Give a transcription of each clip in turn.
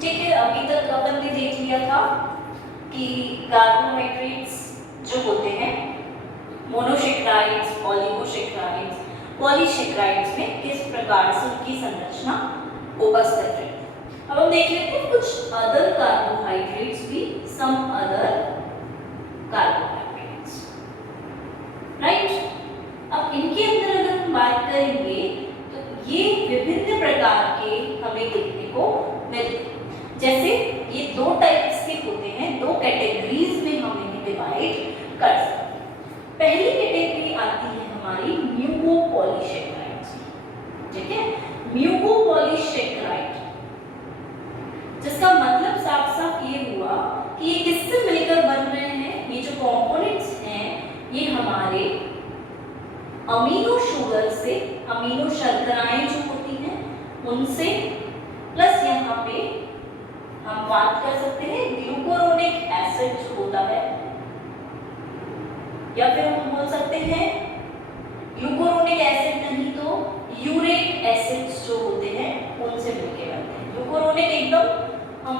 ठीक है, अभी तक अपन ने देख लिया था कि कार्बोहाइड्रेट्स जो होते हैं मोनोसेक्राइड्स, ऑलिगोसेक्राइड्स, पॉलीसेक्राइड्स में किस प्रकार से उनकी संरचना उपस्थित है। अब हम देख लेते हैं कुछ अदर कार्बोहाइड्रेट्स भी, सम अदर कार्बोहाइड्रेट्स, राइट। अब इनके अंदर अगर हम बात करेंगे तो ये विभिन्न प्रकार के हमें देखने को मिलते हैं। जैसे ये दो टाइप्स के होते हैं, दो कैटेगरीज में हम इन्हें डिवाइड कर सकते हैं। पहली कैटेगरी आती है हमारी म्यूकोपॉलीसेक्राइड्स, ठीक है, म्यूकोपॉलीसेक्राइड, जिसका मतलब साफ साफ ये हुआ कि ये किससे मिलकर बन रहे हैं। ये जो कंपोनेंट्स हैं ये हमारे अमीनो शुगर से, अमीनो शर्कराएं जो होती हैं उनसे, प्लस यहाँ पे हम बात कर सकते हैं ग्लूकुरोनिक एसिड जो होता है, या फिर हम बोल सकते हैं ग्लूकुरोनिक एसिड नहीं तो यूरिक एसिड्स जो होते हैं उनसे मिलके बनते हैं। ग्लूकुरोनिक एकदम हम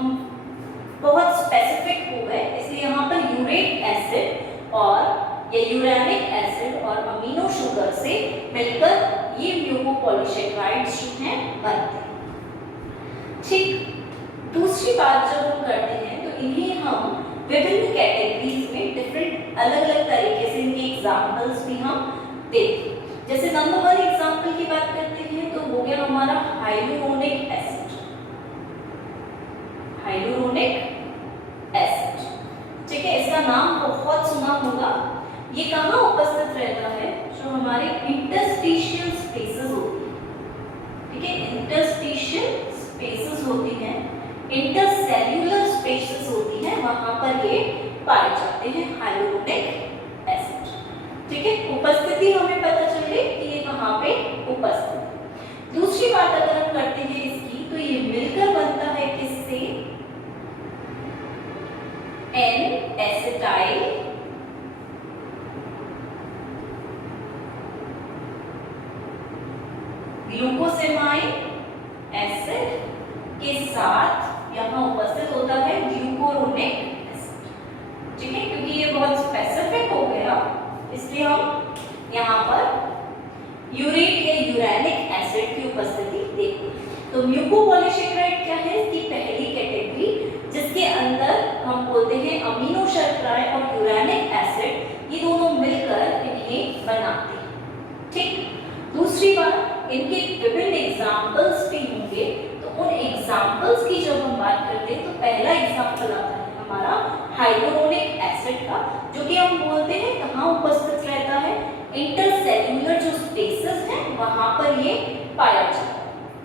बहुत स्पेसिफिक हो गए, इसलिए यहाँ पर यूरिक एसिड और या यूरेनिक एसिड और अमीनो शुगर से मिलकर ये म्यूकोपॉलीसेक्राइड्स जो हैं बनते हैं। ठीक, दूसरी बात जब हम करते हैं तो इन्हें हम विभिन्न कैटेगरीज में डिफरेंट अलग अलग तरीके से इनके एग्जांपल्स भी हम देते हैं। जैसे नंबर 1 एग्जांपल की बात करते हैं तो हो गया हमारा हाइलुरोनिक एसिड, हाइलुरोनिक एसिड, ठीक है, इसका नाम बहुत सुना होगा। ये कहाँ उपस्थित रहता है, जो हमारे इंटरस्टिशियल स्पेसेस होती है, ठीक है, इंटरस्टिशियल स्पेसेस होती हैं, इंटरसेल्युलर स्पेसेस होती हैं, वहां पर ये पाए जाते हैं हाइलुरोनिक एसिड, ठीक है। उपस्थिति हमें पता चल गई कि ये कहाँ पे उपस्थित है। दूसरी बात अगर हम करते हैं इसकी तो ये मिलकर बनता है किससे, एन एसिटाइल ग्लूकोसेमाइन एसिड के साथ यहाँ उपस्थित होता है ग्लूकुरोनिक एसिड, ठीक है, क्योंकि ये बहुत स्पेसिफिक हो गया इसलिए हम यहाँ पर यूरिक या यूरेनिक एसिड की उपस्थिति देखते हैं। तो म्यूकोपॉलीसेक्राइड क्या है, इसकी पहली कैटेगरी, जिसके अंदर हम बोलते हैं अमीनो शर्कराएं और यूरेनिक एसिड, ये दोनों मिलकर इन्हें बनाते हैं, ठीक। दूसरी बात, इनके विभिन्न एग्जाम्पल्स भी होंगे, तो उन एग्जाम्पल्स की जब हम बात करते हैं तो पहला एग्जाम्पल आता है हमारा हाइलुरोनिक एसिड का, जो कि हम बोलते हैं कहाँ उपस्थित रहता है, इंटरसेल्युलर जो स्पेसेस हैं वहां पर ये पाया जाता है,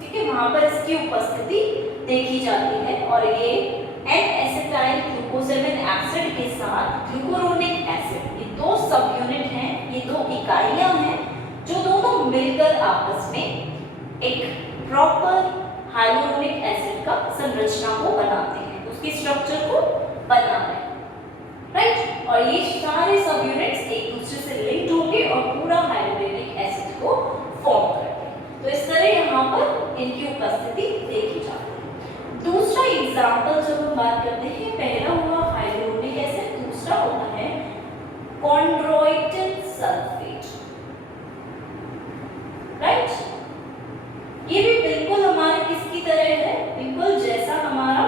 ठीक है, वहां पर इसकी उपस्थिति देखी जाती है। और ये एन एसिटाइल ग्लूकोसेमिन एसिड के साथ ग्लूकुरोनिक एसिड, ये दो सब यूनिट हैं, ये दो इकाइयां हैं जो दोनों मिलकर आपस में एक प्रॉपर हाइलुरोनिक एसिड का संरचना को बनाते हैं, उसके स्ट्रक्चर को बनाते हैं, राइट। और ये सारे सब यूनिट्स एक दूसरे से लिंक्ड होंगे और पूरा हाइलुरोनिक एसिड को फॉर्म करते हैं। तो इस तरह यहाँ पर इनकी उपस्थिति देखी जाती है। दूसरा एग्जाम्पल जब हम बात करते हैं, पहला हुआ हाइलुरोनिक एसिड, दूसरा होता है कॉन्ड्रोइटिन सल्फेट, राइट। ये भी बिल्कुल हमारे किसकी तरह है, बिल्कुल जैसा हमारा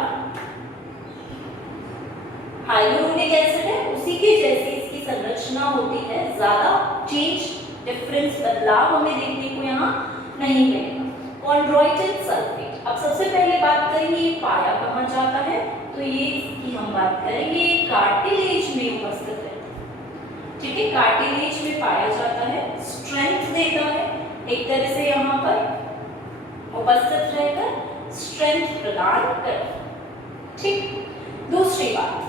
हाइलुरोनिक एसिड है उसी के जैसी इसकी संरचना होती है, ज्यादा चेंज डिफरेंस बदलाव हमें देखने को यहाँ नहीं मिलेगा। कॉन्ड्रोइटिन सल्फेट, अब सबसे पहले बात करेंगे ये पाया कहाँ जाता है, तो ये इसकी हम बात करेंगे कार्टिलेज में उपस्थित रहता है, ठीक है, कार्टिलेज में पाया जाता है, स्ट्रेंथ देता है, एक तरह से यहाँ पर उपस्थित रहकर स्ट्रेंथ प्रदान करता, ठीक। दूसरी बात,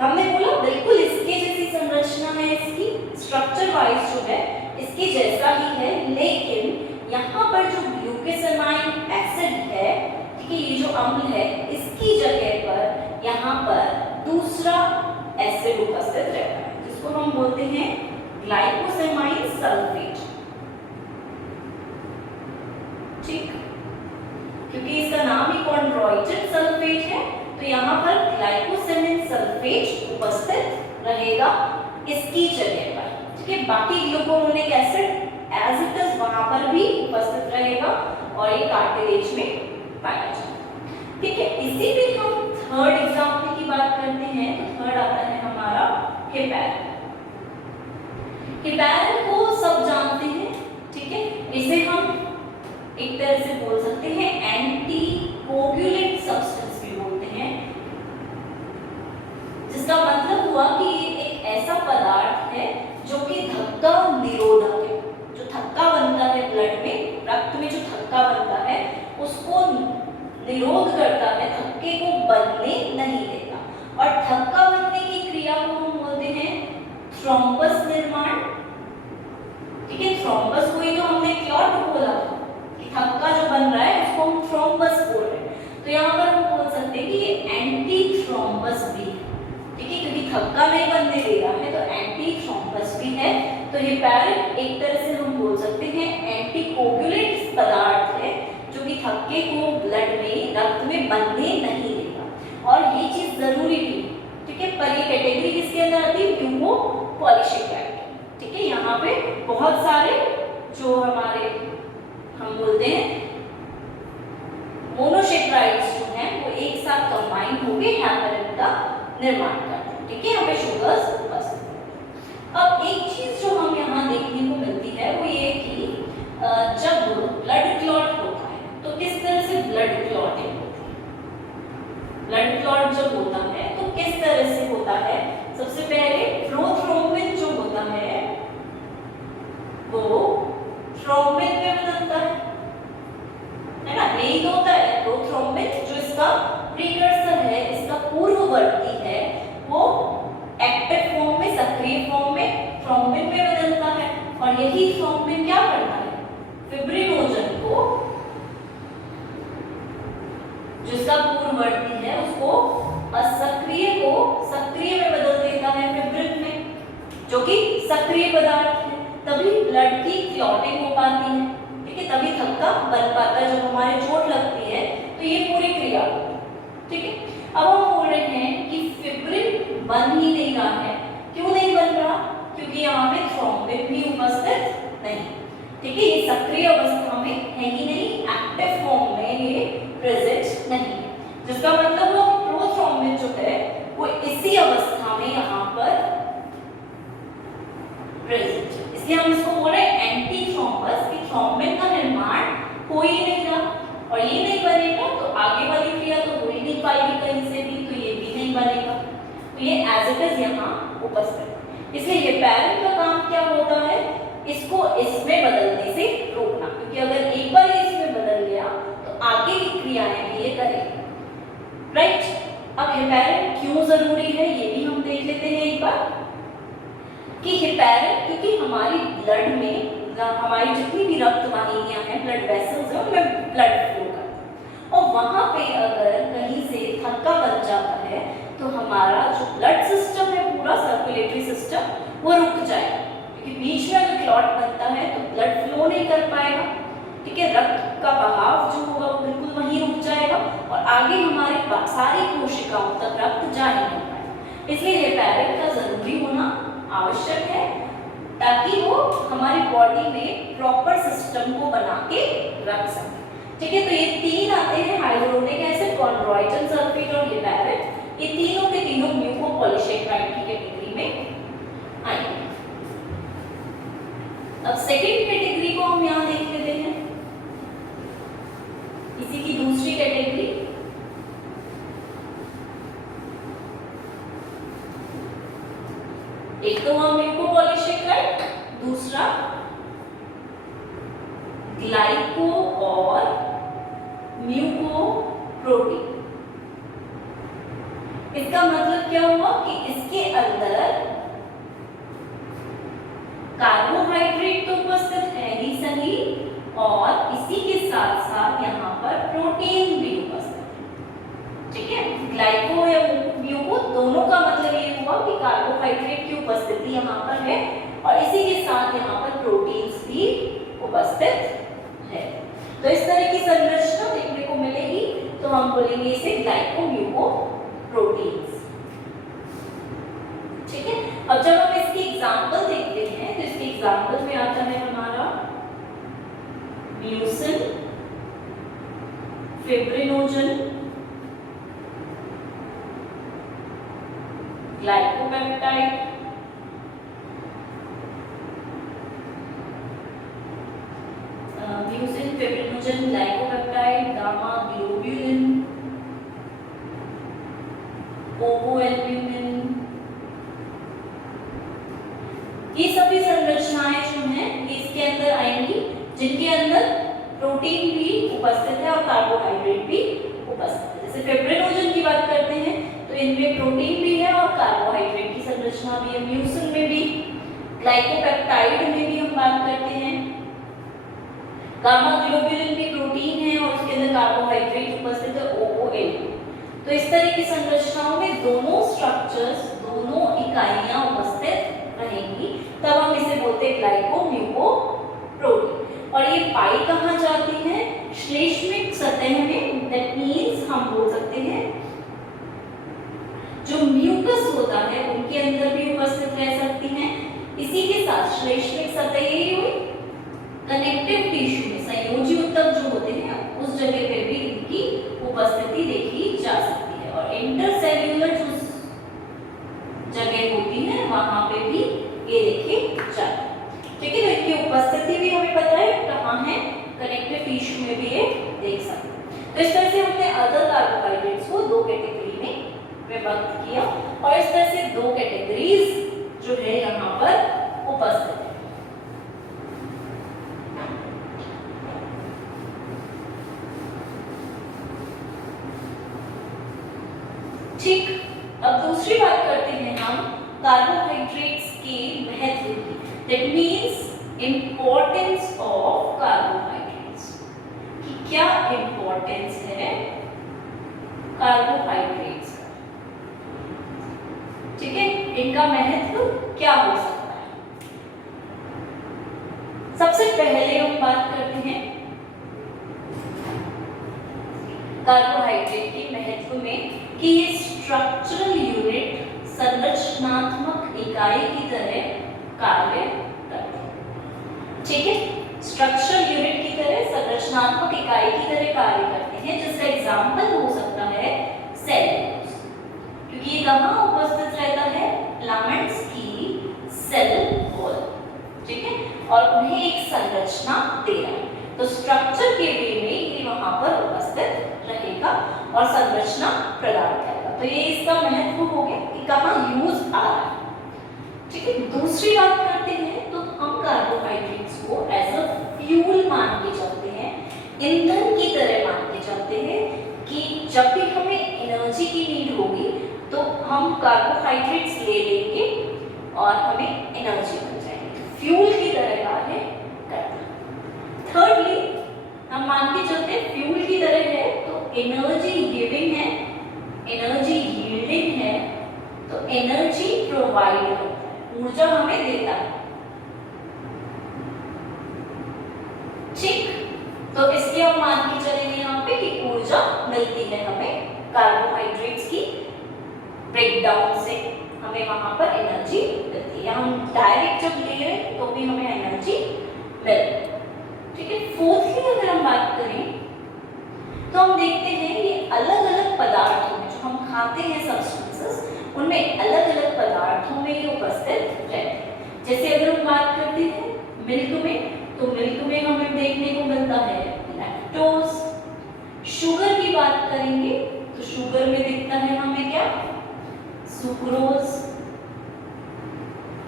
हमने बोला बिल्कुल इसके जैसी संरचना है, इसकी स्ट्रक्चर वाइज जो है इसके जैसा ही है, लेकिन यहाँ पर जो ग्लूकोसेमाइन एसिड है, ठीक है, ये जो अम्ल है इसकी जगह पर यहाँ पर दूसरा एसिड उपस्थित रहता है, जिसको हम बोलते हैं ग्लाइकोसेमाइन सल्फेट, ठीक, क्योंकि इसका नाम ही कॉन्ड्रोइटिन सल्फेट है तो यहाँ पर ग्लाइकोसेमिन सल्फेट उपस्थित रहेगा इसकी जगह पर। ठीक है, बाकी glucuronic acid as it is वहां पर भी उपस्थित रहेगा और ये कार्टिलेज में पाया जाएगा। ठीक है, इसी में हम थर्ड एग्जांपल की बात करते हैं तो थर्ड आता है हमारा हिपैरिन। हिपैरिन को सब जानते हैं। ठीक है, इसे हम एक तरह से बोल सकते हैं एंटी कोगुलेंट सब्सटेंस भी बोलते हैं, जिसका मतलब हुआ कि ये एक ऐसा पदार्थ है जो कि धक्का निरोधक है। जो थक्का बनता है ब्लड में, रक्त में जो थक्का बनता है उसको निरोध करता है, थक्के को बनने नहीं देता। और थक्का बनने की क्रिया को हम बोलते हैं थ्रोम्बस निर्माण। ठीक है, थ्रोम्बस को ही तो हमने क्लॉट बोला कि थक्का जो बन रहा है उसको हम थ्रोम्बस बोल रहे हैं। तो यहाँ पर हम बोल सकते हैं कि ये एंटी थ्रोम्बस भी है। ठीक है, क्योंकि थक्का नहीं बनने दे रहा है तो एंटी थ्रोम्बस भी है। तो हिपैरिन एक तरह से हम बोल सकते हैं एंटी कोगुलेंट पदार्थ है जो कि थक्के को ब्लड में, रक्त में बनने नहीं देगा। और ये चीज जरूरी भी है। ठीक है, पर ये कैटेगरी किसके अंदर आती है? म्यूकोपॉलीसेकेराइड। ठीक है, यहाँ पे बहुत सारे जो हमारे हम बोलते हैं मोनोसेकेराइड्स जो हैं वो एक साथ कंबाइन होकर हेपरिन का निर्माण करते हैं। ठीक है, यहाँ पे शुगर्स उपस्थित। अब एक चीज जो हम यहाँ देखने को मिलती है वो ये कि जब ब्लड क्लॉट होता है तो किस तरह से ब्लड क्लॉटिंग होती है। ब्लड क्लॉट जब होता है तो किस तरह से होता है? सबसे पहले प्रोथ्रोम्बिन जो होता है वो थ्रोम्बिन में बदलता है ना, यही तो होता है। प्रोथ्रोम्बिन जो इसका प्रीकर्सर है, इसका पूर्ववर्ती है, वो एक्टिव फॉर्म में, सक्रिय फॉर्म में थ्रोम्बिन में बदलता है। और यही थ्रोम्बिन क्या करता है? फिब्रिनोजन को, जिसका पूर्ववर्ती है, उसको असक्रिय को सक्रिय में बदल देता है फिब्रिन में, जो कि सक्रिय पदार्थ है। तभी ब्लड की क्लॉटिंग हो पाती है। ठीक है, तभी थक्का बन पाता है। जब हमारे चोट लगती है तो ये पूरी क्रिया होती है। ठीक है, अब हम बोल रहे हैं कि फिब्रिन बन ही नहीं रहा है। क्यों नहीं बन रहा? क्योंकि यहाँ पे थ्रोम्बिन भी उपस्थित नहीं। ठीक है, ये सक्रिय अवस्था में है ही नहीं, एक्टिव फॉर्म में ये प्रेजेंट नहीं है, जिसका मतलब वो प्रोथ्रोम्बिन जो है वो इसी अवस्था में यहाँ पर प्रेजेंट है। इसलिए हम इसको बोल रहे हैं एंटी थ्रोम्बस, कि थ्रोम्बिन का निर्माण हो ही नहीं रहा। और ये नहीं बनेगा तो आगे वाली क्रिया तो हो ही नहीं पाएगी कहीं से भी, तो ये भी नहीं बनेगा। तो ये एज इट इज यहाँ उपस्थित। इसलिए हिपैरिन का काम क्या होता है? इसको इसमें बदलने से रोकना, क्योंकि अगर एक बार इसमें बदल गया तो आगे की क्रियाएं भी ये करेगा। राइट, अब हिपैरिन क्यों जरूरी है ये भी हम देख लेते हैं एक बार कि हिपैरिन, क्योंकि हमारी ब्लड में हमारी जितनी भी रक्त वाहिनियां हैं, ब्लड वेसल्स हैं, उनमें ब्लड फ्लो करता है। और वहां पे अगर कहीं से थक्का बन जाता है तो हमारा जो ब्लड सिस्टम है, पूरा सर्कुलेटरी सिस्टम, वो रुक जाएगा। क्योंकि बीच में अगर क्लॉट बनता है तो ब्लड फ्लो नहीं कर पाएगा। ठीक है, रक्त का बहाव जो होगा वो बिल्कुल वहीं रुक जाएगा और आगे हमारे सारी कोशिकाओं तक रक्त जा नहीं पाएगा। इसलिए हिपैरिन का जरूरी होना आवश्यक है, ताकि वो हमारी बॉडी में प्रॉपर सिस्टम को बना के रख सके। ठीक है, तो ये तीन आते हैं, हाइड्रोनिक एसिड, कॉन्ड्रोइटिन सल्फेट और हिपैरिन। ये तीनों के तीनों म्यूकोपॉलीसेकेराइड की कैटेगरी में आएंगे। अब सेकंड कैटेगरी को हम यहाँ देख लेते हैं, इसी की दूसरी कैटेगरी। एक तो हम म्यूकोपॉलीसेकेराइड, दूसरा ग्लाइको और म्यूकोप्रोटीन। इसका मतलब क्या हुआ कि इसके अंदर कार्बोहाइड्रेट तो उपस्थित है ही सही, और इसी के साथ साथ यहाँ पर प्रोटीन भी उपस्थित है। ठीक है, ग्लाइको या म्यूको दोनों का मतलब ये हुआ कि कार्बोहाइड्रेट की उपस्थिति यहाँ पर है और इसी के साथ यहाँ पर प्रोटीन्स भी उपस्थित है। तो इस तरह की संरचना देखने को मिलेगी। तो हम बोलेंगे इसे ग्लाइकोम्यूकोप्रोटीन्स। ठीक है, अब जब हम इसकी एग्जांपल देखते हैं तो इसके एग्जांपल में आता है हमारा mucin, fibrinogen, glycopeptide, mucin, fibrinogen, glycopeptide, gamma globulin, ovalbumin, ये सभी संरचनाएं जो हैं ये इसके अंदर आएंगी, जिनके अंदर प्रोटीन भी उपस्थित है और कार्बोहाइड्रेट भी उपस्थित है। जैसे फिब्रिनोजन की बात करते हैं तो इनमें प्रोटीन भी है और कार्बोहाइड्रेट की संरचना भी है। म्यूसिन में भी, ग्लाइकोपेप्टाइड में भी हम बात करते हैं। गामा ग्लोब्यूलिन भी प्रोटीन है और उसके अंदर कार्बोहाइड्रेट उपस्थित है, OOL। तो इस तरह की संरचनाओं में दोनों स्ट्रक्चर्स, दोनों इकाइयां उपस्थित रहेंगी, तब हम इसे बोलते हैं ग्लाइकोम्यूकोप्रोटीन। और ये पाई कहाँ जाती है? श्लेष्मिक सतह में। दैट मींस हम बोल सकते हैं जो म्यूकस होता है उनके अंदर भी उपस्थित रह सकती हैं। इसी के साथ श्लेष्मिक सतह यही हुई, कनेक्टिव टिश्यू में संयोजी ऊतक जो होते हैं उस जगह पे भी इनकी उपस्थिति देखी जा सकती है। और इंटरसेल्यूलर जो जगह होती है वहां पे भी ये देखे जाते हैं। ठीक है, तो इनकी उपस्थिति भी हमें पता है कहाँ है, कनेक्टिव टिश्यू में भी ये देख सकते हैं। तो इस तरह से हमने अदर कार्बोहाइड्रेट्स को दो कैटेगरी में विभक्त किया और इस तरह से दो कैटेगरीज जो है यहाँ पर उपस्थित है। ठीक, अब दूसरी बात करते हैं हम कार्बोहाइड्रेट्स के महत्व की। That means importance of carbohydrates, कि क्या इंपॉर्टेंस है कार्बोहाइड्रेट्स का। ठीक है, इनका महत्व क्या हो सकता है। सबसे पहले हम बात करते हैं कार्बोहाइड्रेट के महत्व में कि ये स्ट्रक्चरल यूनिट, संरचनात्मक इकाई की तरह कार्य करते हैं। ठीक है, स्ट्रक्चरल यूनिट की तरह, संरचनात्मक इकाई की तरह कार्य करते हैं, जिसका एग्जाम्पल हो सकता है सेल्यूलोज, क्योंकि ये कहाँ उपस्थित रहता है? प्लांट्स की सेल वॉल। ठीक है, और उन्हें एक संरचना दे रहा है, तो स्ट्रक्चर के वे में ये वहां पर उपस्थित रहेगा और संरचना प्रदान करेगा। तो ये इसका महत्व हो गया कि कहाँ यूज आ रहा है। ठीक है, दूसरी बात करते हैं तो हम कार्बोहाइड्रेट्स को एज अ फ्यूल मान के चलते हैं, ईंधन की तरह मान के चलते हैं कि जब भी हमें एनर्जी की नीड होगी तो हम कार्बोहाइड्रेट्स ले लेंगे और हमें एनर्जी मिल जाएगी। तो फ्यूल की तरह कार्य करता है। थर्डली हम मान के चलते हैं फ्यूल की तरह है तो एनर्जी गिविंग है, एनर्जी यील्डिंग है, तो एनर्जी प्रोवाइड करता है, ऊर्जा हमें देता है। ठीक, तो इसलिए हम मान के चलेंगे यहाँ पे कि ऊर्जा मिलती है हमें कार्बोहाइड्रेट्स की ब्रेकडाउन से, हमें वहां पर एनर्जी मिलती है। हम डायरेक्ट जब ले रहे हैं तो भी हमें एनर्जी मिल रही है। ठीक है, फोर्थली अगर हम बात करें तो हम देखते हैं ये अलग अलग पदार्थों में जो हम खाते हैं सब्सटेंसेस, उनमें अलग अलग पदार्थों में ये उपस्थित रहते हैं। जैसे अगर हम बात करते हैं मिल्क में, तो मिल्क में हमें देखने को मिलता है लैक्टोज। शुगर की बात करेंगे तो शुगर में दिखता है हमें क्या? सुक्रोज।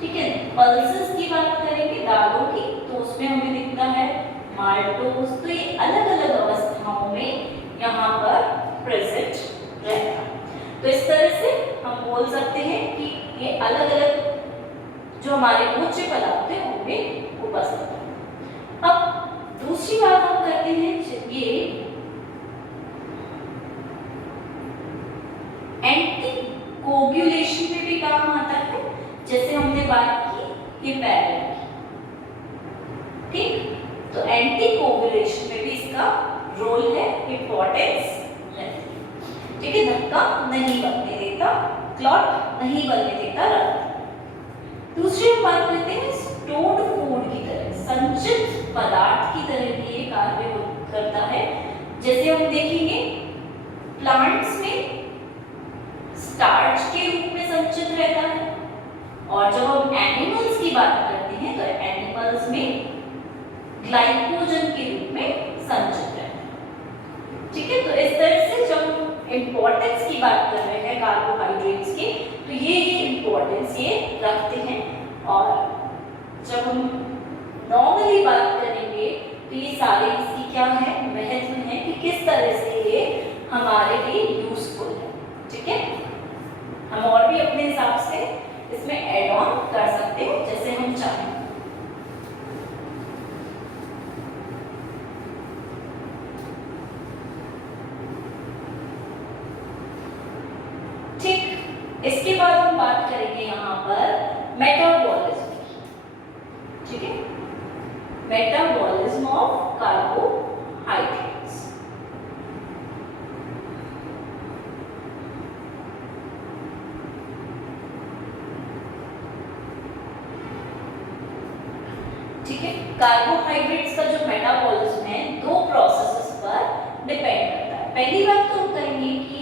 ठीक है, पल्सेस की बात करेंगे दालों की, तो उसमें हमें दिखता है माल्टोज। तो ये अलग अलग अवस्थाओं में यहाँ पर प्रेजेंट रहता है। तो इस तरह से हम बोल सकते हैं कि ये अलग अलग जो हमारे भोज्य पदार्थ हैं उनमें उपस्थित है। अब दूसरी बात हम करते हैं, ये एंटी कोगुलेशन में भी काम आता है। जैसे हमने बात की ये पैरेंट, ठीक, तो एंटी कोगुलेशन में भी इसका रोल है, इंपॉर्टेंस है। ठीक है, धक्का नहीं बनने देता, क्लॉट नहीं बनने देता रक्त। दूसरी हम बात करते हैं स्टोर्ड फूड की तरह, संचित पदार्थ की तरह भी ये कार्य करता है। जैसे हम देखेंगे प्लांट्स में स्टार्च के रूप में संचित रहता है, और जब हम एनिमल्स की बात करते हैं तो एनिमल्स में ग्लाइकोजन के रूप में संचित रहता है। ठीक है, तो इस तरह से जब इंपॉर्टेंस की बात कर रहे हैं कार्बोहाइड्रेट्स के, तो ये इंपॉर्टेंस ये रखते हैं। और जब हम नॉर्मली बात करेंगे तो ये सारे इसकी क्या है, महत्व है कि किस तरह से ये हमारे लिए यूजफुल है। ठीक है, हम और भी अपने हिसाब से इसमें ऐड ऑन कर सकते हैं जैसे हम चाहें। ठीक, इसके बाद हम बात करेंगे यहाँ पर मेटाबॉलिज्म की। ठीक है, मेटाबॉलिज्म ऑफ कार्बोहाइड्रेट्स। ठीक है, कार्बोहाइड्रेट्स का जो मेटाबॉलिज्म है दो प्रोसेसेस पर डिपेंड करता है। पहली बात तो हम कहेंगे कि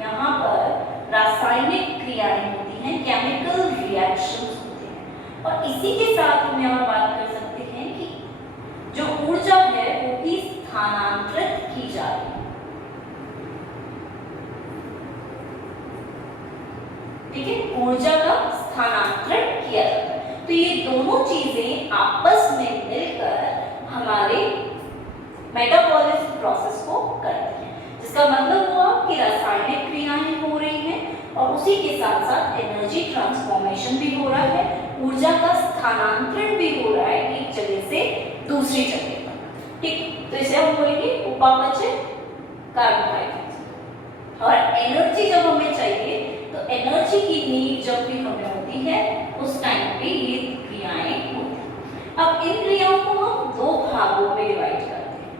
यहाँ पर रासायनिक क्रियाएं होती हैं, केमिकल रिएक्शंस होते हैं, और इसी के साथ हम यहाँ बात कर सकते हैं कि जो ऊर्जा है वो भी स्थानांतरित की जा रही है। ठीक है, ऊर्जा का स्थानांतरण किया जाता है। तो ये दोनों चीजें आपस में मिलकर हमारे मेटाबॉलिज्म प्रोसेस को करती हैं, जिसका मतलब हुआ कि रासायनिक क्रियाएं हो रही हैं और उसी के साथ साथ एनर्जी ट्रांसफॉर्मेशन भी हो रहा है, ऊर्जा का स्थानांतरण भी हो रहा है एक जगह से दूसरी जगह पर। ठीक, तो इसे हम बोलेंगे उपापचय कार्बोहाइड्रेट। और एनर्जी जब हमें चाहिए तो एनर्जी की नीड जब भी हमें होती है उस टाइम पे ये क्रियाएं होती हैं। अब इन क्रियाओं को हम दो भागों में डिवाइड करते हैं।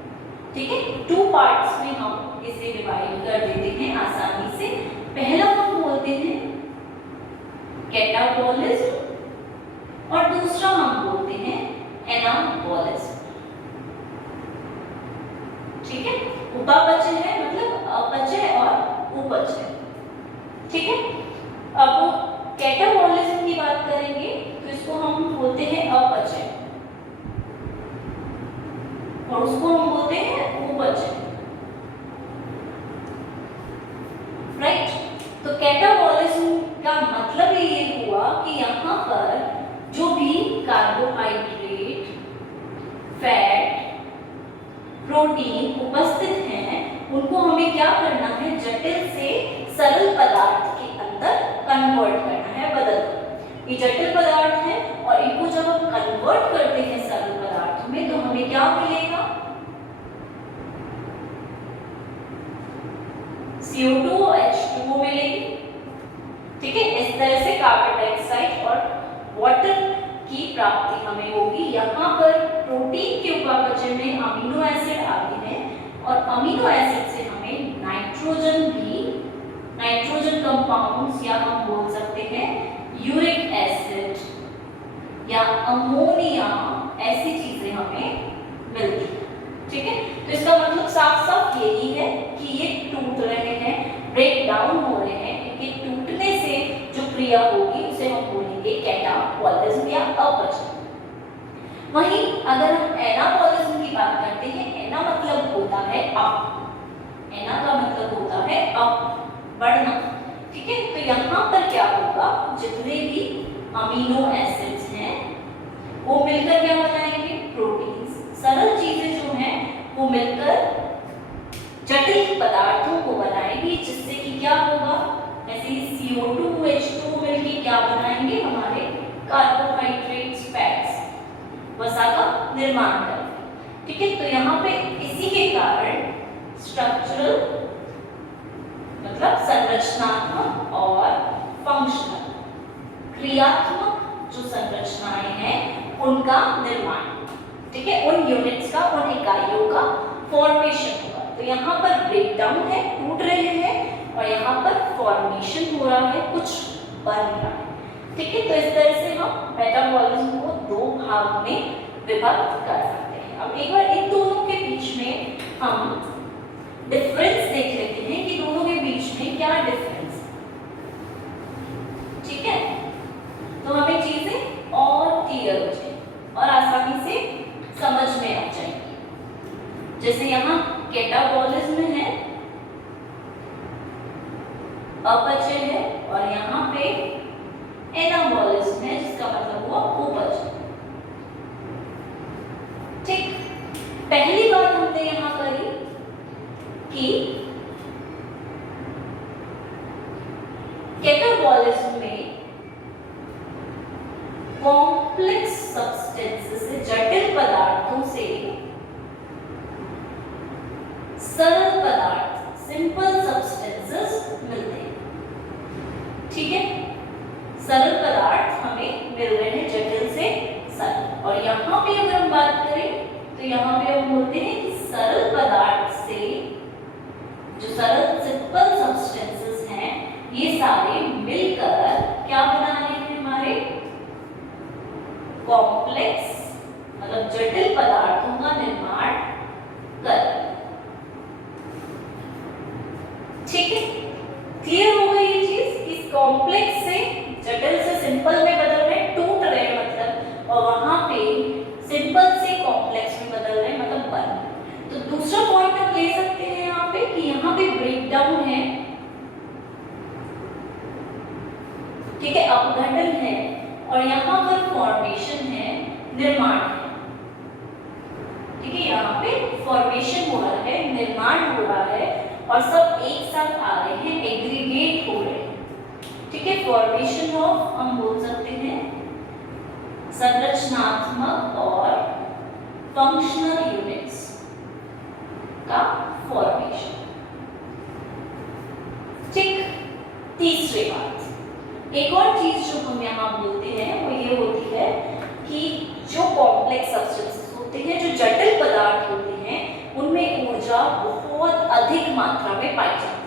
ठीक है, टू पार्ट्स में हम इसे डिवाइड कर देते हैं आसानी से। पहला हम बोलते हैं कैटाबॉलिज्म और दूसरा हम बोलते हैं एनाबॉलिज्म। ठीक है, उपापचय है मतलब अपचय और उपचय। ठीक है, अब कैटाबॉलिज्म की बात करेंगे तो इसको हम बोलते हैं अपचय और उसको हम बोलते हैं उपचय। राइट, तो कैटाबॉलिज्म का मतलब ये हुआ कि यहाँ पर जो भी कार्बोहाइड्रेट, फैट, प्रोटीन उपस्थित हैं उनको हमें क्या करना है, जटिल से सरल पदार्थ के अंदर कन्वर्ट करना है, बदल। ये जटिल पदार्थ है और इनको जब हम कन्वर्ट करते हैं सरल पदार्थ में तो हमें क्या मिलेगा, CO2 और H2O मिलेगी। ठीक है, इस तरह से कार्बन डाइऑक्साइड और वाटर की प्राप्ति हमें होगी। यहाँ पर प्रोटीन के उपापचय में अमीनो एसिड आते हैं और अमीनो एसिड से हमें नाइट्रोजन भी, नाइट्रोजन कंपाउंड्स या हम बोल सकते हैं यूरिक एसिड या अमोनिया, ऐसी चीजें हमें मिलती हैं। ठीक है, तो इसका मतलब साफ साफ यही है कि ये टूट रहे हैं, ब्रेक डाउन हो रहे हैं। इनके टूटने से जो क्रिया होगी उसे हम बोलेंगे कैटाबॉलिज्म या अपचय। वहीं अगर हम एनाबॉलिज्म की बात करते हैं, एना मतलब होता है अप, एना का मतलब होता है अप, बढ़ना। ठीक है, तो यहाँ पर क्या होगा, जितने भी अमीनो एसिड्स हैं वो मिलकर क्या बनाएंगे, प्रोटीन्स। सरल चीजें जो हैं वो मिलकर जटिल पदार्थों को बनाएंगी, जिससे कि क्या होगा, ऐसे ही CO2 H2 मिलकर क्या बनाएंगे, हमारे कार्बोहाइड्रेट्स, फैट्स, वसा का निर्माण करेंगे। ठीक है, तो यहाँ पे इसी के कारण स्ट्रक्चरल मतलब संरचनात्मक और फंक्शनल क्रियात्मक जो संरचनाएं हैं उनका निर्माण, ठीक है, उन यूनिट्स का, उन इकाइयों का फॉर्मेशन होगा। तो यहाँ पर ब्रेकडाउन है, टूट रहे हैं, फॉर्मेशन हो रहा है, कुछ बन रहा है। ठीक है, तो इस तरह से हम मेटाबॉलिज्म को दो भाग में विभक्त कर सकते हैं। अब एक बार इन दोनों के बीच में हम डिफरेंस देख लेते हैं कि दोनों के बीच में क्या डिफरेंस है। ठीक है, तो हमें चीजें और क्लियर हो जाएंगी और आसानी से समझ में आ जाएंगी। जैसे यहाँ कैटाबॉलिज्म है, अपचय है, और यहाँ पे एनाबॉलिज्म है जिसका मतलब हुआ उपचय। ठीक, पहली बात हमने यहाँ करी कि कैटाबॉलिज्म में कॉम्प्लेक्स सब्सटेंसेस से, जटिल पदार्थों से सरल पदार्थ, सिंपल सब्सटेंसेस मिलते हैं। ठीक है, सरल पदार्थ हमें मिल रहे हैं जटिल से सरल। और यहाँ पे अगर हम बात करें तो यहाँ पे हम बोलते हैं कि सरल पदार्थ से जो सरल सिंपल सब्सटेंसेस हैं, ये सारे मिलकर क्या बना रहे हैं, हमारे कॉम्प्लेक्स मतलब जटिल पदार्थों का निर्माण कर। ठीक है, क्लियर हो गई ये चीज। इस कॉम्प्लेक्स से जटिल से सिंपल में बदल रहे, टूट रहे मतलब, और वहां पे सिंपल से कॉम्प्लेक्स में बदल रहे मतलब बन। तो दूसरा पॉइंट हम ले सकते हैं यहाँ पे कि यहाँ पे ब्रेकडाउन है, ठीक है, अपघटन है, और यहाँ पर फॉर्मेशन है, निर्माण है। ठीक है, यहाँ पे फॉर्मेशन हो रहा है, निर्माण हो रहा है, और सब एक साथ आ रहे हैं, एग्रीगेट हो रहे हैं। ठीक है, फॉर्मेशन ऑफ हम बोल सकते हैं संरचनात्मक और फंक्शनल यूनिट्स का फॉर्मेशन। ठीक, तीसरी बात, एक और चीज जो हम यहाँ बोलते हैं वो ये होती है कि जो कॉम्प्लेक्स सब्सटेंसेस होते हैं, जो जटिल पदार्थ होते हैं, उनमें ऊर्जा बहुत अधिक मात्रा में पाई जाती है।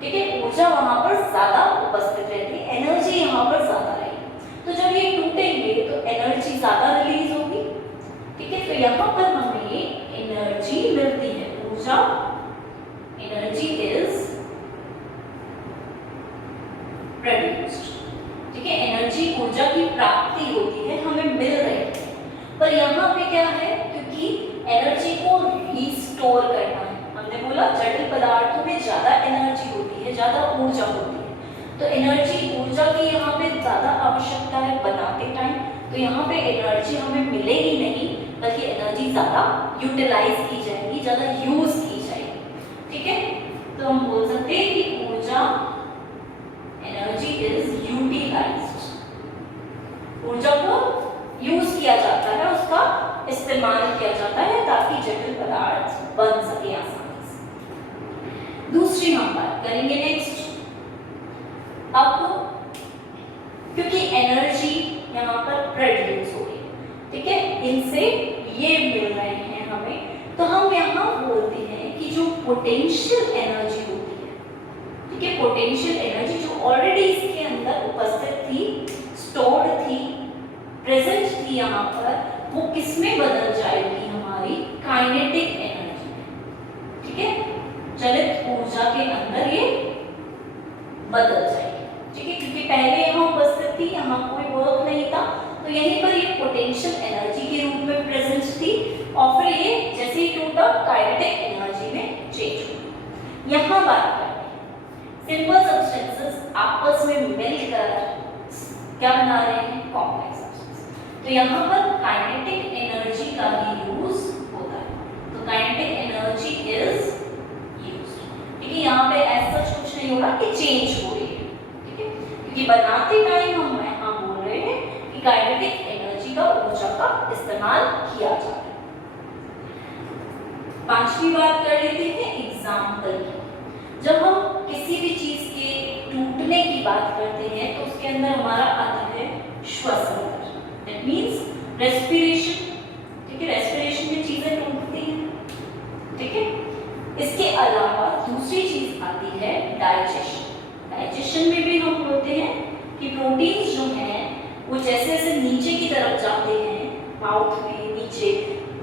ठीक है, ऊर्जा वहां पर ज्यादा उपस्थित रहती है, एनर्जी यहाँ पर ज्यादा रहेगी। तो जब ये टूटेंगे तो एनर्जी ज्यादा रिलीज होगी। ठीक है, तो यहाँ पर हमें एनर्जी मिलती है, ऊर्जा, एनर्जी इज प्रोड्यूस्ड। ठीक है, एनर्जी ऊर्जा की प्राप्ति होती है, हमें मिल रही है। पर यहाँ पे क्या है, क्योंकि एनर्जी को रिस्टोर करना है, हमने बोला जटिल पदार्थों में ज्यादा एनर्जी होती है, ज्यादा ऊर्जा होती है, तो एनर्जी ऊर्जा की यहाँ पे ज्यादा आवश्यकता है बनाते टाइम। तो यहाँ पे एनर्जी हमें मिलेगी नहीं, बल्कि एनर्जी ज्यादा यूटिलाइज की जाएगी, ज्यादा यूज की जाएगी। ठीक है, तो हम बोल सकते हैं कि ऊर्जा, एनर्जी इज यूटिलाइज्ड, ऊर्जा को यूज किया जाता है, उसका इस्तेमाल किया जाता है ताकि जटिल पदार्थ बन सके आसानी से। दूसरी हम बात करेंगे नेक्स्ट। अब क्योंकि एनर्जी यहाँ पर प्रोड्यूस हो रही है, ठीक है, इनसे ये मिल रहे हैं हमें, तो हम यहाँ बोलते हैं कि जो पोटेंशियल एनर्जी होती है, ठीक है, पोटेंशियल एनर्जी जो ऑलरेडी इसके अंदर उपस्थित थी, स्टोर्ड थी, प्रेजेंट थी यहाँ पर, वो किसमें बदल जाएगी, हमारी काइनेटिक एनर्जी में। ठीक है, चलित ऊर्जा के अंदर ये बदल जाएगी। ठीक है, क्योंकि पहले यहाँ उपस्थित थी, यहाँ कोई वर्क नहीं था, तो यहीं पर ये पोटेंशियल एनर्जी के रूप में प्रेजेंट थी, और फिर ये जैसे ही टूटा काइनेटिक एनर्जी में चेंज हुई। यहाँ बात करते हैं सिंपल सब्सटेंसेस आपस में मिलकर क्या बना रहे हैं, कॉम्प्लेक्स सब्सटेंस। तो यहाँ पर काइनेटिक एनर्जी का ही यूज होता है, तो काइनेटिक एनर्जी इज यूज्ड। ठीक है, यहाँ पे ऐसा कुछ नहीं हो रहा कि चेंज हो रही है, ठीक है, क्योंकि बनाते टाइम हम यहाँ बोल रहे हैं कि काइनेटिक एनर्जी का, ऊर्जा का इस्तेमाल किया जा रहा है। पांचवी बात कर लेते हैं एग्जाम्पल की। जब हम किसी भी चीज के टूटने की बात करते हैं तो उसके अंदर हमारा आता है श्वसन, दैट मींस रेस्पिरेशन। ठीक है, रेस्पिरेशन में चीजें टूटती हैं। ठीक है, इसके अलावा दूसरी चीज आती है डाइजेशन। डाइजेशन में भी हम बोलते हैं कि प्रोटीन्स जो हैं वो जैसे जैसे नीचे की तरफ जाते हैं, माउथ में नीचे,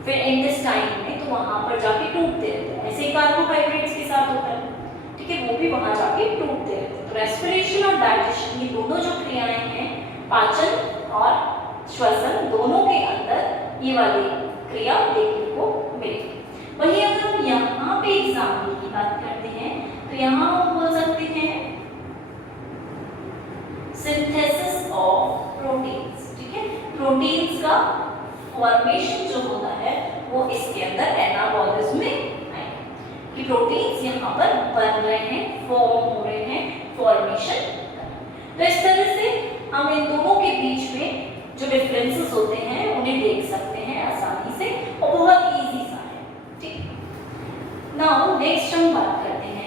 फिर इंटेस्टाइन में, तो वहां पर जाके टूटते रहते हैं। ऐसे ही कार्बोहाइड्रेट्स के साथ होता है, ठीक है, वो भी वहां जाके टूटते रहते हैं। तो रेस्पिरेशन और डाइजेशन, ये दोनों जो क्रियाएं हैं, पाचन और श्वसन, दोनों के अंदर ये वाली क्रिया देखने को मिलेगी। वहीं अगर हम यहाँ पे एग्जाम्पल की बात करते हैं तो यहाँ हम बोल सकते हैं सिंथेसिस ऑफ प्रोटीन्स, ठीक है। प्रोटीन्स का फॉर्मेशन जो होता है वो इसके अंदर एनाबॉलिज्म में आएगा कि प्रोटीन्स यहाँ पर बन रहे हैं, फॉर्म हो रहे हैं, फॉर्मेशन। तो इस तरह से हम इन दोनों के बीच में जो डिफरेंसेस होते हैं उन्हें देख सकते हैं आसानी से, और बहुत इजी सा है, ठीक। नाउ नेक्स्ट हम बात करते हैं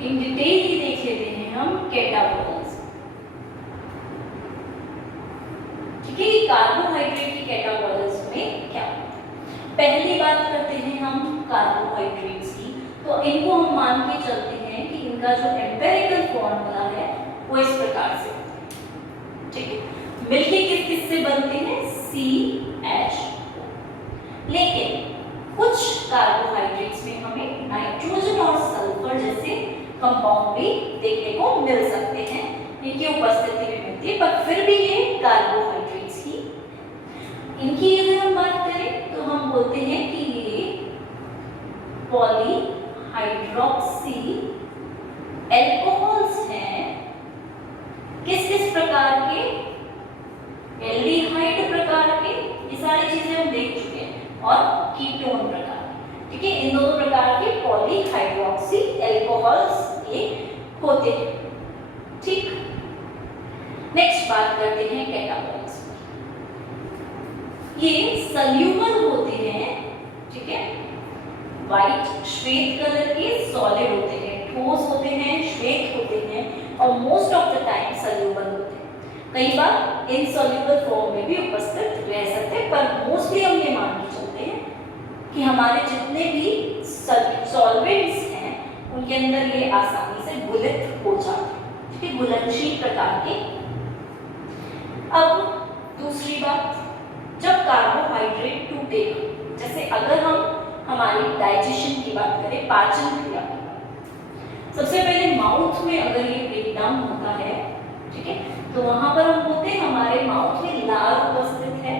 इन डिटेल ही देख लेते हैं हम कैटाबॉल्स, ठीक है। कार्बोहाइड्रेट की कैटाबॉल्स में क्या होता है? पहली बात करते हैं हम कार्बोहाइड्रेट्स की, तो इनको हम मान के चलते हैं कि इनका जो एम्पिरिकल फॉर्मूला है वो इस प्रकार से, ठीक है। मिलके किस किस से बनते हैं? CH। लेकिन कुछ कार्बोहाइड्रेट्स में हमें नाइट्रोजन और सल्फर जैसे कंपाउंड भी देखने को मिल सकते हैं, इनकी उपस्थिति में मिलती है, पर फिर भी ये कार्बोहाइड्रेट्स ही। इनकी अगर हम बात करें तो हम बोलते हैं कि ये पॉलीहाइड्रोक्सी एल्कोहल्स हैं। किस किस प्रकार के? एल्डिहाइड प्रकार के, ये सारी चीजें हम देख चुके हैं, और कीटोन प्रकार, ठीक है। इन दोनों प्रकार के पॉलीहाइड्रोक्सी एल्कोहल्स ये होते हैं, ठीक। नेक्स्ट बात करते हैं कैटाबॉल्स। ये सल्यूबल होते हैं, ठीक है, वाइट श्वेत कलर के सॉलिड होते हैं, ठोस होते हैं, श्वेत होते हैं, और most of the time soluble होते हैं। कई बार इनसॉल्युबल फॉर्म में भी उपस्थित रह सकते हैं, पर मोस्टली हम ये मान के चलते हैं कि हमारे जितने भी सॉल्वेंट्स हैं उनके अंदर ये आसानी से घुलित हो जाते हैं, ठीक है, घुलनशील प्रकार के। अब दूसरी बात, जब कार्बोहाइड्रेट टूटेगा, जैसे अगर हम हमारी डाइजेशन की बात करें, पाचन क्रिया की बात, सबसे पहले माउथ में अगर ये ब्रेक डाउन होता है, ठीक है, तो वहां पर हम बोलते हैं हमारे माउथ में लार उपस्थित है,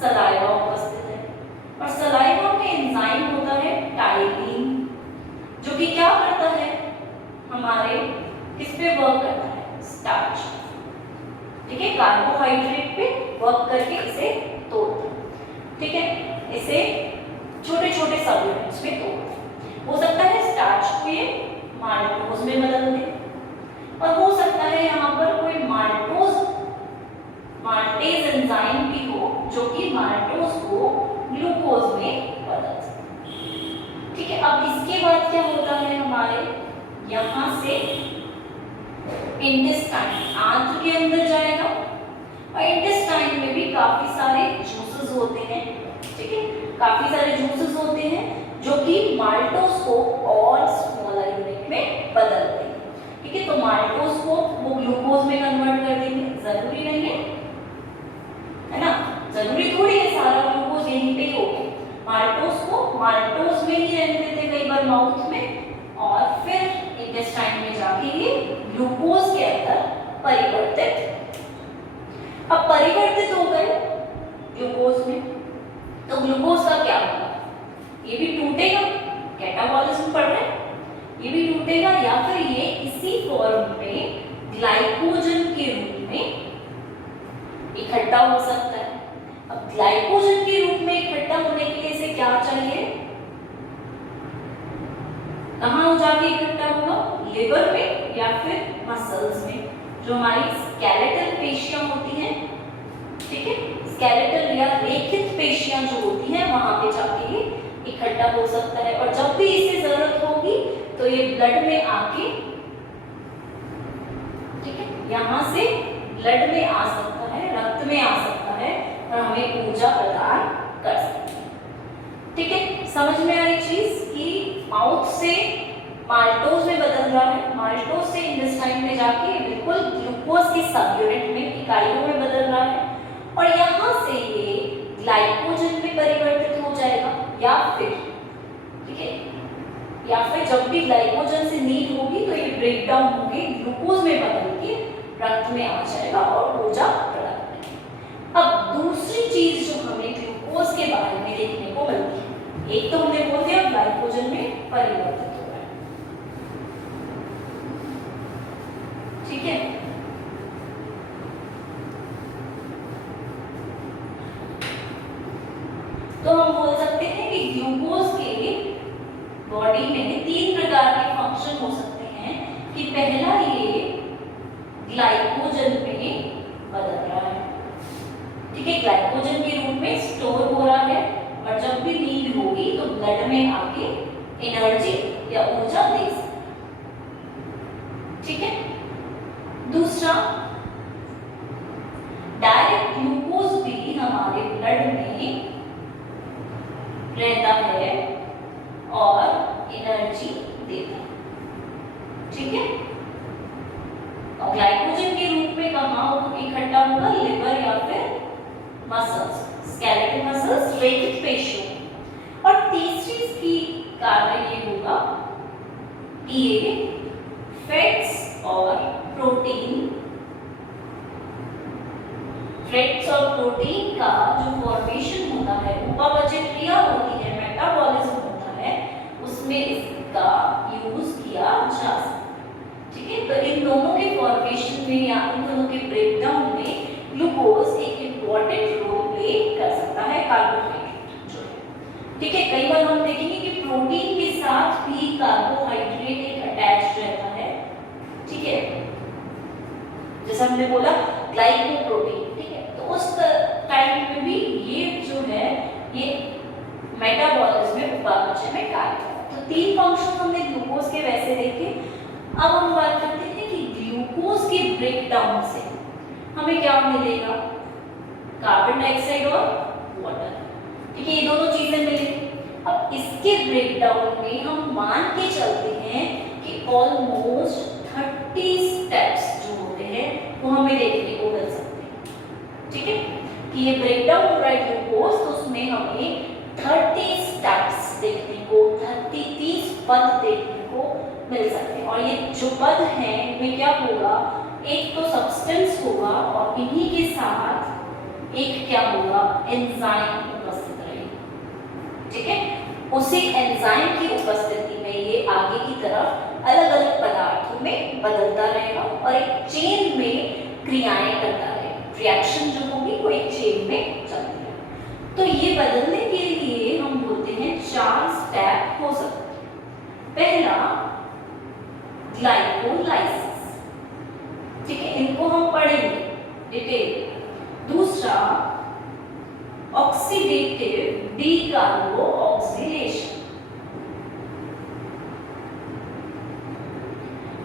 सलाइवा उपस्थित है, और सलाइवा में एंजाइम होता है टाइलिन, जो कि क्या करता है, हमारे किस पे वर्क करता है? स्टार्च, ठीक है, कार्बोहाइड्रेट पे वर्क करके इसे तोड़ता है, ठीक है, इसे छोटे छोटे सब्यूटेंट्स में तोड़ता है। हो सकता है स्टार्च को ये माल्टोज में बदल दे, और हो सकता है यहाँ पर कोई माल्टेज एंजाइम भी हो जो कि माल्टोज को ग्लूकोज में बदल सकता है, ठीक है। अब इसके बाद क्या होता है, हमारे यहाँ से इंटेस्टाइन, आंत के अंदर जाएगा, और इंटेस्टाइन में भी काफी सारे जूसेस होते हैं, ठीक है, काफी सारे जूसेस होते हैं जो कि माल्टोज को और स्मॉलर यूनिट में बदल देंगे, ठीक है। तो माल्टोज को वो ग्लूकोज में कन्वर्ट कर देंगे, जरूरी नहीं है ना, जरूरी थोड़ी है सारा ग्लूकोज यहीं पे हो गया। माल्टोज को माल्टोज में ही रहने देते कई बार माउथ में, और फिर इंटेस्टाइन में जाके ये ग्लूकोज के अंदर परिवर्तित, अब परिवर्तित हो गए ग्लूकोज में, तो ग्लूकोज का क्या होगा? ये भी टूटेगा, कैटाबॉलिज्म पढ़ रहे हैं, ये भी टूटेगा, या फिर ये इसी फॉर्म में ग्लाइकोजन के रूप में इकट्ठा हो सकता है। अब ग्लाइकोजन के रूप में इकट्ठा होने के लिए इसे क्या चाहिए? कहाँ जाके इकट्ठा होगा? लिवर में या फिर मसल्स में, जो हमारी स्केलेटल पेशियां होती हैं, ठीक है, स्केलेटल या रेखित पेशियां जो होती हैं वहां पे जाके ये इकट्ठा हो सकता है, और जब भी इसे जरूरत होगी तो ये ब्लड में आके, ठीक है, यहाँ से ब्लड में आ सकता है, रक्त में आ सकता है और हमें ऊर्जा प्रदान कर सकता है। ठीक है, समझ में आई चीज कि माउथ से माल्टोज में बदल रहा है, माल्टोज से इंटेस्टाइन में जाके बिल्कुल ग्लूकोज की सब यूनिट में, इकाइयों में बदल रहा है, और यहाँ से ये ग्लाइकोजन में परिवर्तित हो जाएगा, या फिर, ठीक है, या फिर जब भी ग्लाइकोजन से नीड होगी तो ये ब्रेक डाउन होगी, ग्लूकोज में बदल के रक्त में आ जाएगा और ऊर्जा प्रदान करेगा। अब दूसरी चीज जो हमें ग्लूकोज के बारे में देखने को मिलती है, एक तो हमने बोल दिया ग्लाइकोजन में परिवर्तित हो रहा है, ठीक है, तो हम बोल सकते हैं कि ग्लूकोज के बॉडी में 3 प्रकार के फंक्शन हो सकते हैं कि पहला ये ग्लाइकोजन में बदल रहा है, ठीक है, ग्लाइकोजन के रूप में स्टोर हो रहा है, और जब भी नीड होगी तो ब्लड में आके एनर्जी या ऊर्जा दे सकता है, ठीक है। दूसरा, डायरेक्ट ग्लूकोज भी हमारे ब्लड में रहता है और एनर्जी देता है, ठीक है, और ग्लाइकोजन के रूप में कहाँ इकट्ठा होगा, लिवर या फिर मसल्स, स्केलेटल मसल्स, रेखित पेशियों। और तीसरी इसकी कार्य ये होगा कि ये फैट्स और प्रोटीन, फैट्स और प्रोटीन का जो फॉर्मेशन होता है, उपापचय क्रिया होती है, मेटाबॉलिज्म होता है, उसमें इसका यूज किया जा सकता है, ठीक है। तो इन दोनों के फॉर्मेशन में या इन दोनों के ब्रेकडाउन में ग्लूकोज एक इम्पॉर्टेंट रोल प्ले कर सकता है, कार्बोहाइड्रेट जो है, ठीक है। कई बार हम देखेंगे कि प्रोटीन के साथ भी कार्बोहाइड्रेट एक अटैच रहता है, ठीक है, जैसे हमने बोला ग्लाइकोप्रोटीन, ठीक है, तो उस टाइम में भी ये जो है ये मेटाबॉलिज्म में, उपापचय में कार्य करता है। तो 3 फंक्शन हमने ग्लूकोज के वैसे देखे। अब हम बात करते हैं कि ग्लूकोज के ब्रेकडाउन से हमें क्या मिलेगा, कार्बन डाइऑक्साइड और वाटर, ठीक है, ये दोनों चीजें मिलेंगी। अब इसके ब्रेकडाउन में हम मान के चलते हैं कि ऑलमोस्ट 30 स्टेप्स जो होते हैं वो हमें देखने को मिल सकते हैं, ठीक है, कि ये ब्रेकडाउन हो रहा है ग्लूकोज, तो उसमें हमें 30 स्टेप्स देखने को, 30 पद देखने को मिल सकते हैं। और ये जो पद हैं इनमें क्या होगा, एक तो सब्सटेंस होगा और इन्हीं के साथ एक क्या होगा, एंजाइम उपस्थित रहेगा, ठीक है। उसी एंजाइम की उपस्थिति में ये आगे की तरफ अलग अलग पदार्थों में बदलता रहेगा और एक चेन में क्रियाएं करता रहेगा, रिएक्शन जो होगी वो एक चेन में चलती है। तो ये बदलने के लिए हम बोलते हैं 4 स्टेप हो सकते हैं। पहला ग्लाइकोलाइसिस, ठीक है, इनको हम पढ़ेंगे डिटेल। दूसरा ऑक्सीडेटिव डीकार्बोक्सिलेशन।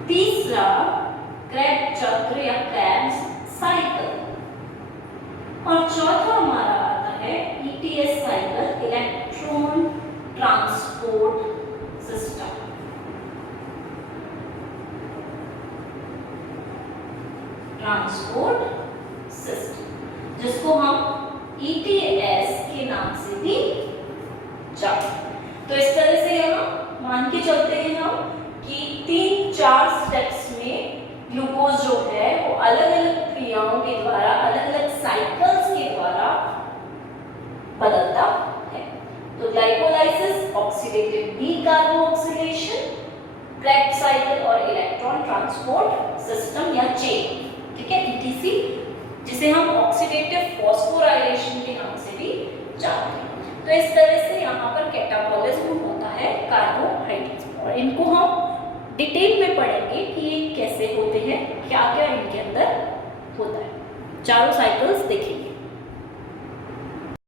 तीसरा क्रेब्स चक्र या क्रेब्स साइकिल। और चौथा हमारा आता है ETS cycle, electron transport system. Transport system जिसको हम ETS के नाम से भी जानते हैं। तो इस तरह से यहाँ मान के चलते हैं हम कि 3-4 स्टेप्स में ग्लूकोज जो है वो अलग अलग क्रियाओं के द्वारा, अलग अलग साइकिल्स के द्वारा बदलता है। तो glycolysis, oxidative decarboxylation, Krebs cycle और इलेक्ट्रॉन ट्रांसपोर्ट सिस्टम या चेन, ठीक है, ETC, जिसे हम ऑक्सीडेटिव फॉस्फोराइलेशन के नाम से भी जानते हैं। तो इस तरह से यहाँ पर कैटाबॉलिज्म होता है कार्बोहाइड्रेट्स, और इनको हम डिटेल में पढ़ेंगे कि ये कैसे होते हैं, क्या क्या इनके अंदर होता है। चारों साइकिल्स देखेंगे।